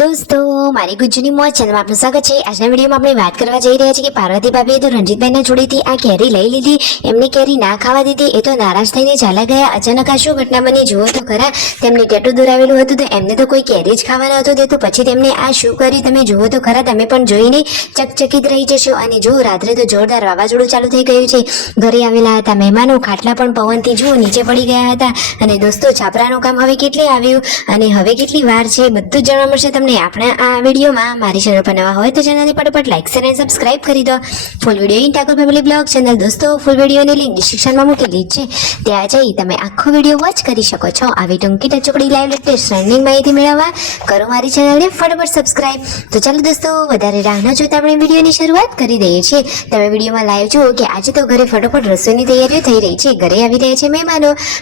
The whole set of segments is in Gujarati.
દોસ્તો મારી ગુજ્જુની મોજ ચેનલમાં આપનું સ્વાગત છે। આજના વિડીયોમાં આપણે વાત કરવા જઈ રહ્યા છીએ કે પાર્વતી ભાભીએ તો રણજીતભાઈના જોડેથી આ કેરી લઈ લીધી, એમને કેરી ના ખાવા દીધી, એ તો નારાજ થઈને ચાલ્યા ગયા। અચાનક આ શું ઘટના બની જુઓ તો ખરા। તેમને ટેટુ દોરાવેલું હતું તો એમને તો કોઈ કેરી જ ખાવા નહોતું દેતું, પછી તેમને આ શું કર્યું તમે જુઓ તો ખરા। તમે પણ જોઈને ચકચકિત રહી જશો। અને જો રાત્રે તો જોરદાર વાવાઝોડું ચાલુ થઈ ગયું છે, ઘરે આવેલા હતા મહેમાનો ખાટલા પણ પવનથી જુઓ નીચે પડી ગયા હતા। અને દોસ્તો છાપરાનું કામ હવે કેટલે આવ્યું અને હવે કેટલી વાર છે બધું જ જાણવા મળશે તમને આપણા આ વિડીયોમાં। મારી ચેનલ પર નવા હોય તો ચેનલને ફટાફટ લાઈક શેર અને સબસ્ક્રાઇબ કરી દો। Full video in Thakor family blog channel દોસ્તો ફૂલ વિડીયોની લિંક ડિસ્ક્રિપ્શનમાં મૂકેલી છે, ત્યાં જઈ તમે આખો વિડીયો વોચ કરી શકો છો। આવી ટૂંકી ટચોકડી લાઈવ લેટેસ્ટ રનિંગ માહિતી મેળવવા કરો મારી ચેનલને ફટાફટ સબસ્ક્રાઇબ। તો ચાલો દોસ્તો વધારે રાહ ન જોતા આપણે વિડીયોની શરૂઆત કરી દઈએ છીએ। તમે વિડીયોમાં લાઈવ જુઓ કે આજે તો ઘરે ફટાફટ રસોઈની તૈયારીઓ થઈ રહી છે। ઘરે આવી રહ્યા છે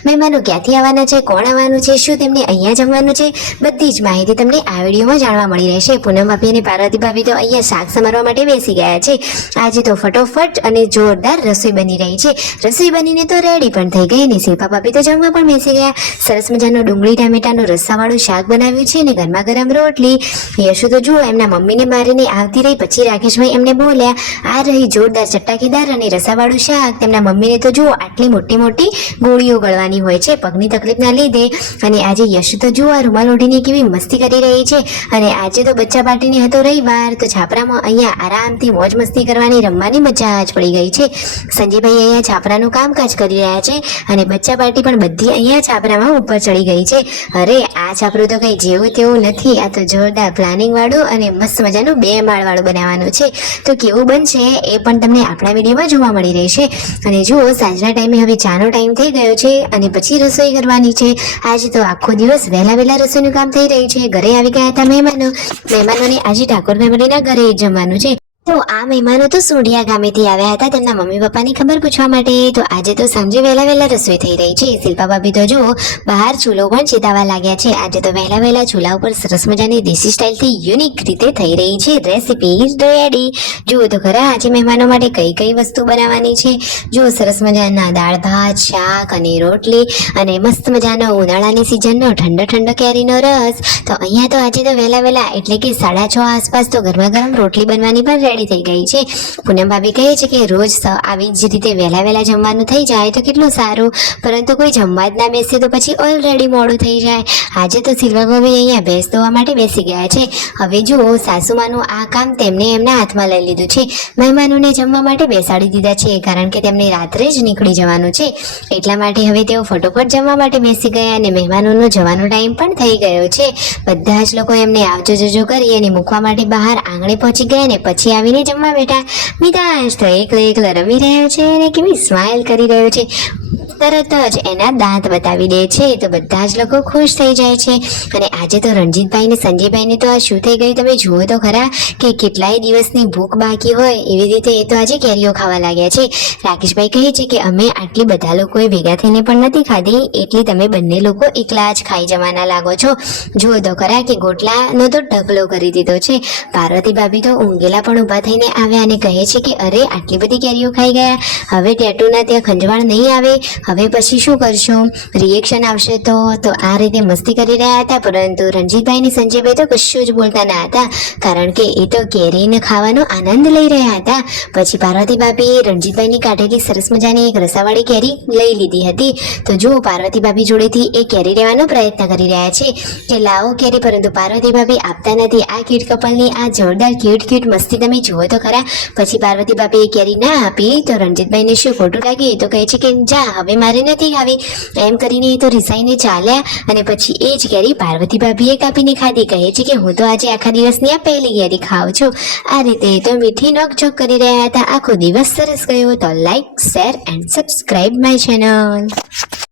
મહેમાનો ક્યાંથી આવવાના છે, કોણ આવવાનું છે, શું તેમને અહીંયા જમવાનું છે, બધી જ માહિતી તમને આ વિડીયોમાં જાણવા મળી રહેશે। પૂનમ ભાભી અને પાર્વતી ભાભી તો અહીંયા શાક સમારવા માટે બેસી ગયા છે। આજે તો ફટોફટ અને જોરદાર રસોઈ બની રહી છે। રસોઈ બનીને તો રેડી પણ થઈ ગઈ અને શિલ્પા ભાભી તો જમવા પણ બેસી ગયા। સરસ મજાનું ડુંગળી ટામેટાનું રસ્સાવાળું શાક બનાવ્યું છે અને ગરમા ગરમ રોટલી। યશુ તો જુઓ એમના મમ્મીને મારીને આવતી રહી, પછી રાકેશભાઈ એમને બોલ્યા આ રહી જોરદાર ચટાકેદાર અને રસાવાળું શાક। તેમના મમ્મીને તો જુઓ આટલી મોટી મોટી ગોળીઓ ગળવાની હોય છે પગની તકલીફના લીધે। અને આજે યશુ તો જુઓ રૂમાલ ઓઢીને કેવી મસ્તી કરી રહી છે। અને આજે તો બચ્ચા પાર્ટીની હતો રવિવાર, તો છાપરામાં અહીંયા આરામથી મોજ મસ્તી કરવાની રમવાની મજા જ પડી ગઈ છે। સંજયભાઈ અહીંયા છાપરાનું કામકાજ કરી રહ્યા છે અને બચ્ચા પાર્ટી પણ બધી અહીંયા છાપરામાં ઉપર ચડી ગઈ છે। અરે આ છાપરું તો કઈ જેવું તેવું નથી, આ તો જોરદાર પ્લાનિંગ વાળું અને મસ્ત મજાનું 2 માળ વાળું બનાવવાનું છે। તો કેવું બનશે એ પણ તમને આપણા વિડીયોમાં જોવા મળી રહેશે। અને જુઓ સાંજના ટાઈમે હવે ચાનો ટાઈમ થઈ ગયો છે અને પછી રસોઈ કરવાની છે। આજે તો આખો દિવસ વહેલા રસોઈનું કામ થઈ રહ્યું છે। ઘરે આવી ગયા હતા મહેમાનોને આજે ઠાકોર ફેમિલીના ઘરે જમવાનું છે। તો આ મહેમાનો તો સોઢિયા ગામેથી આવ્યા હતા તેમના મમ્મી પપ્પાની ખબર પૂછવા માટે। તો આજે તો સાંજે વહેલા રસોઈ થઈ રહી છે। શિલ્પા ભાભી તો જુઓ બહાર ચૂલો પણ ચેતાવા લાગ્યા છે। આજે તો વહેલા ચૂલા ઉપર સરસ મજાની દેશી સ્ટાઇલથી યુનિક રીતે થઈ રહી છે રેસીપી રેડી। જુઓ તો ખરા આજે મહેમાનો માટે કઈ વસ્તુ બનાવવાની છે। જુઓ સરસ મજાના દાળ ભાત શાક અને રોટલી અને મસ્ત મજાનો ઉનાળાની સિઝનનો ઠંડો કેરીનો રસ। તો અહીંયા તો આજે તો વહેલા એટલે કે 6:30 આસપાસ તો ગરમા ગરમ રોટલી બનવાની પણ રેડી થઈ ગઈ છે। પૂનમ ભાભી કહે છે કે રોજ આવી જ રીતે વહેલા જમવાનું થઈ જાય તો કેટલું સારું, પરંતુ કોઈ જમવા જ ના બેસે તો પછી ઓલરેડી મોડું થઈ જાય। આજે તો સિલ્વર ભાભી અહીંયા ભેંસ ધોવા માટે બેસી ગયા છે। હવે જુઓ સાસુમાનું આ કામ તેમને એમના હાથમાં લઈ લીધું છે। મહેમાનોને જમવા માટે બેસાડી દીધા છે કારણ કે તેમને રાત્રે જ નીકળી જવાનું છે, એટલા માટે હવે તેઓ ફટોફટ જમવા માટે બેસી ગયા અને મહેમાનોનો જવાનો ટાઈમ પણ થઈ ગયો છે। બધા જ લોકો એમને આવજો જજો કરી અને મૂકવા માટે બહાર આંગણે પહોંચી ગયા ને પછી આવીને જમવા બેઠા। મિતાંશ તો એકલો રમી રહ્યો છે અને કેવી સ્માઇલ કરી રહ્યો છે, તરત જ એના દાંત બતાવી દે છે તો બધા જ લોકો ખુશ થઈ જાય છે। અને આજે તો રણજીતભાઈ ને સંજયભાઈને તો આ શું થઈ ગયું તમે જુઓ તો ખરા કે કેટલાય દિવસની ભૂખ બાકી હોય એવી રીતે એ તો આજે કેરીઓ ખાવા લાગ્યા છે। રાકેશભાઈ કહે છે કે અમે આટલી બધા લોકોએ ભેગા થઈને પણ નથી ખાધી, એટલી તમે બંને લોકો એકલા જ ખાઈ જવાના લાગો છો। જુઓ તો ખરા કે ગોટલાનો તો ઢગલો કરી દીધો છે। પાર્વતી ભાભી તો ઊંઘેલા પણ ઊભા થઈને આવ્યા અને કહે છે કે અરે આટલી બધી કેરીઓ ખાઈ ગયા, હવે ટેટુના ત્યાં ખંજવાળ નહીં આવે, હવે પછી શું કરશો, રિએક્શન આવશે તો આ રીતે મસ્તી કરી રહ્યા હતા। પરંતુ રણજીતભાઈ ને સંજયભાઈ તો કશું જ બોલતા ના હતા કારણ કે એ તો કેરીને ખાવાનો આનંદ લઈ રહ્યા હતા। પછી પાર્વતી ભાભીએ રણજીતભાઈની કાઢેલી સરસ મજાની એક રસાવાળી કેરી લઈ લીધી હતી। તો જુઓ પાર્વતી ભાભી જોડેથી એ કેરી લેવાનો પ્રયત્ન કરી રહ્યા છે કે લાવો કેરી, પરંતુ પાર્વતી ભાભી આપતા નથી। આ ક્યુટ કપલની આ જોરદાર ક્યુટ મસ્તી તમે જુઓ તો ખરા। પછી પાર્વતી ભાભીએ કેરી ના આપી તો રણજીતભાઈને શું ખોટું લાગે તો કહે છે કે જા હવે મારે નથી ખાવી, એમ કરીને એ તો રિસાઈને ચાલ્યા અને પછી એ જ કેરી પાર્વતી ભાભીએ કાપીને ખાધી। કહે છે કે હું તો આજે આખા દિવસની આ પહેલી કેરી ખાઉં છું। આ રીતે તો મીઠી નોકઝોક કરી રહ્યા હતા। આખો દિવસ સરસ ગયો। તો like share and subscribe my channel.